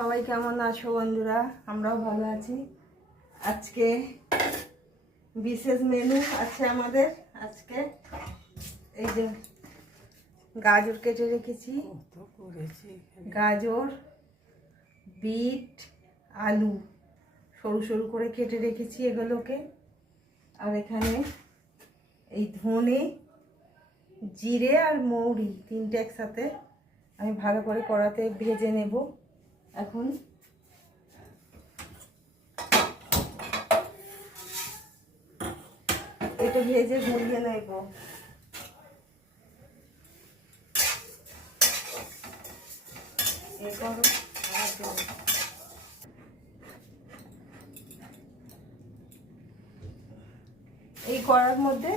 সবাই কেমন আছো বন্ধুরা? আমরাও ভালো আছি। আজকে বিশেষ মেনু আছে আমাদের। আজকে এই যে গাজর কেটে রেখেছি, গাজর, বিট, আলু সরু সরু করে কেটে রেখেছি এগুলোকে। আর এখানে এই ধনে, জিরে আর মৌরি তিনটে একসাথে আমি ভালো করে কড়াতে ভেজে নেব। এখন এটা ভেজে গুঁড়িয়ে নেব। এই কড়ার মধ্যে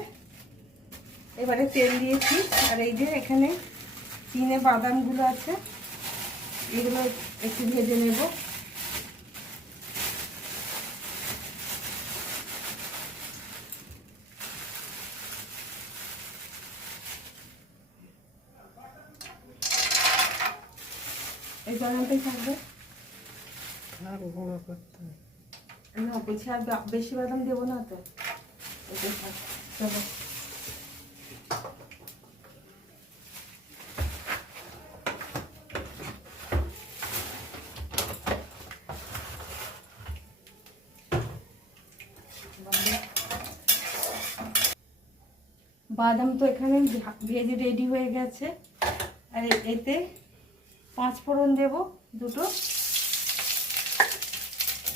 এবারে তেল দিয়েছি, আর এই যে এখানে চিনে বাদামগুলো আছে, এগুলো একটু ভেজে নেব। এই বাদামটাই থাকবে, না বলছি আর বেশি বাদাম দেবো না তো। চলো বাদাম তো এখানে ভেজে রেডি হয়ে গেছে। আর এতে 5 ফোড়ন দেবো, দুটো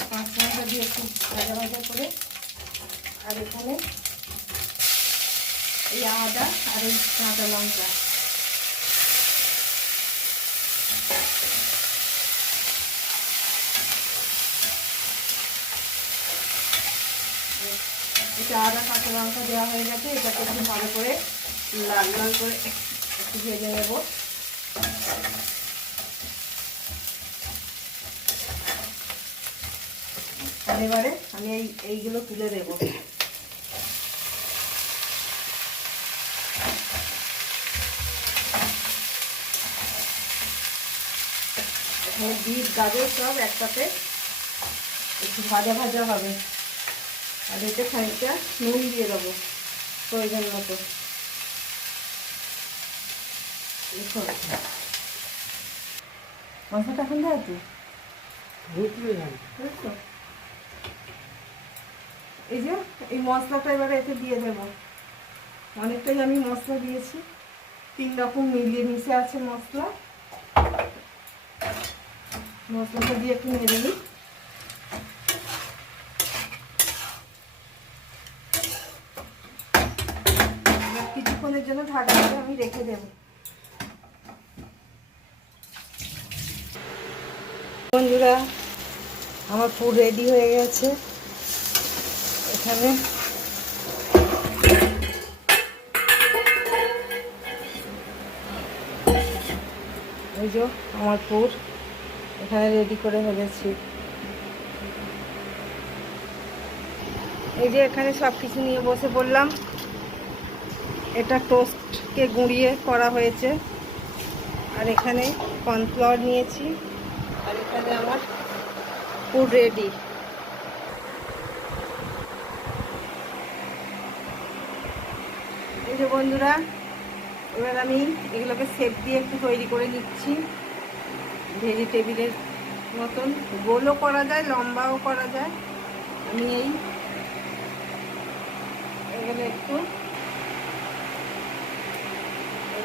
5 ফোড়নটা দিয়ে একটু ভাজা ভাজা করে। আর এখানে এই আদা আর এই কাঁচা লঙ্কা, এটা আদা কাঁচা লঙ্কা দেওয়া হয়ে গেছে। এটাকে একটু ভালো করে লাল লাল করে একটু ভেজে নেব। আর এবারে আমি এইগুলো তুলে দেবো। এখানে বিট গাজর সব একসাথে একটু ভাজা ভাজা হবে। আর এতে খানিকটা নুন দিয়ে দেবো প্রয়োজন মতো। মশলাটা এখন দেয় তো, এই যে এই মশলাটা এবারে এতে দিয়ে দেবো। অনেকটাই আমি মশলা দিয়েছি, 3 রকম মিলিয়ে মিশে আছে মশলা। মশলাটা দিয়ে একটু নেড়ে নিই। কিছুক্ষণের জন্য ঢাকা দিয়ে আমি রেখে দেব। বন্ধুরা আমার পুর রেডি হয়ে গেছে। এখানে ওই যে আমার পুর এখানে রেডি করে ফেলেছি। এই যে এখানে সব কিছু নিয়ে বসে পড়লাম। এটা টোস্টকে গুঁড়িয়ে করা হয়েছে। আর এখানে কর্নফ্লাওয়ার নিয়েছি। আর এখানে আমার পুর রেডি। এই যে বন্ধুরা, এবার আমি এগুলোকে শেপ দিয়ে একটু তৈরি করে নিচ্ছি ভেজিটেবিলের মতন। গোলও করা যায়, লম্বাও করা যায়। আমি এগুলো একটু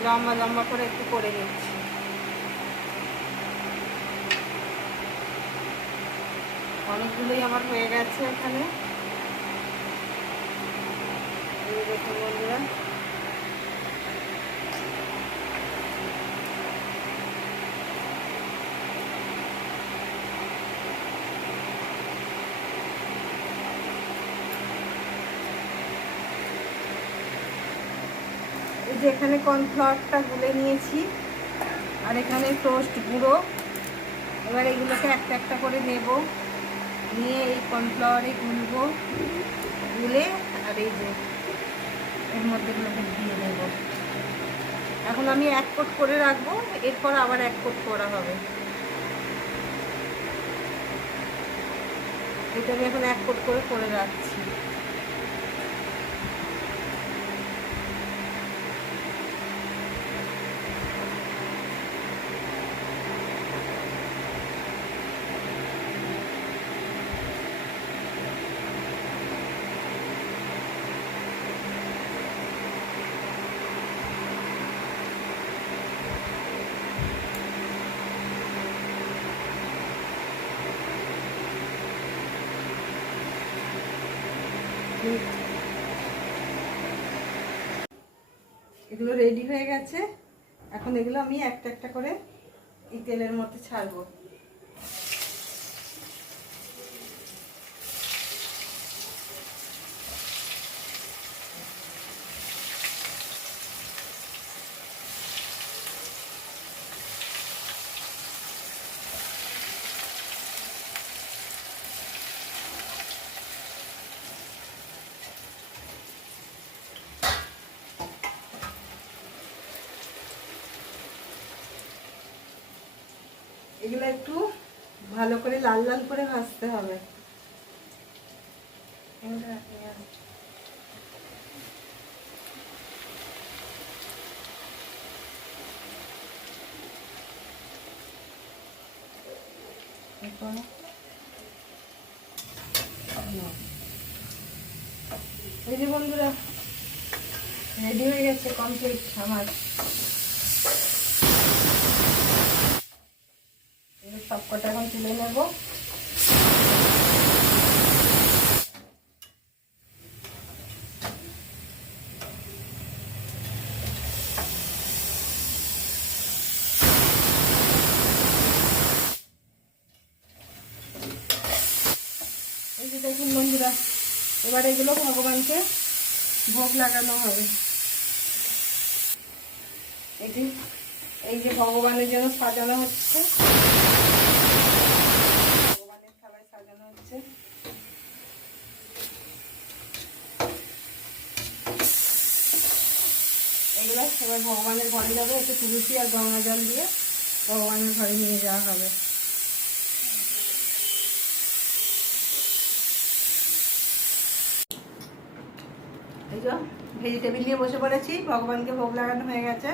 লম্বা লম্বা করে একটু করে নিচ্ছি। অনেকগুলোই আমার হয়ে গেছে এখানে। দেখুন বন্ধুরা, এই যে এখানে কর্নফ্লাওয়ারটা গুলে নিয়েছি, আর এখানে টোস্ট গুঁড়ো। এবার এগুলোকে একটা একটা করে নেব, নিয়ে এই কর্নফ্লাওয়ারে গুলবো, গুলে আর এই যে এর মধ্যে এগুলোকে দিয়ে দেব। এখন আমি 1 কোট করে রাখবো, এরপর আবার 1 কোট করা হবে। এটা আমি এখন এক কোট করে রাখছি। এগুলো রেডি হয়ে গেছে। এখন এগুলো আমি একটা একটা করে এই তেলের মধ্যে ছাড়বো। এগুলো একটু ভালো করে লাল লাল করে ভাজতে হবে। এই যে বন্ধুরা রেডি হয়ে গেছে কমপ্লিট আমার। সব কটা এখন তুলে নেব। এই যে দেখুন বন্ধুরা, এবার এগুলো ভগবানকে ভোগ লাগানো হবে। এটি এই যে ভগবানের জন্য সাজানো হচ্ছে, ভগবানের থালায় সাজানো হচ্ছে। এগুলো এবার ভগবানের ঘরে যাবে, একটু তুলসী আর গঙ্গা জল দিয়ে ভগবানের ঘরে নিয়ে যাওয়া হবে। এই যে ভেজিটেবিল নিয়ে বসে পড়েছি, ভগবানকে ভোগ লাগানো হয়ে গেছে।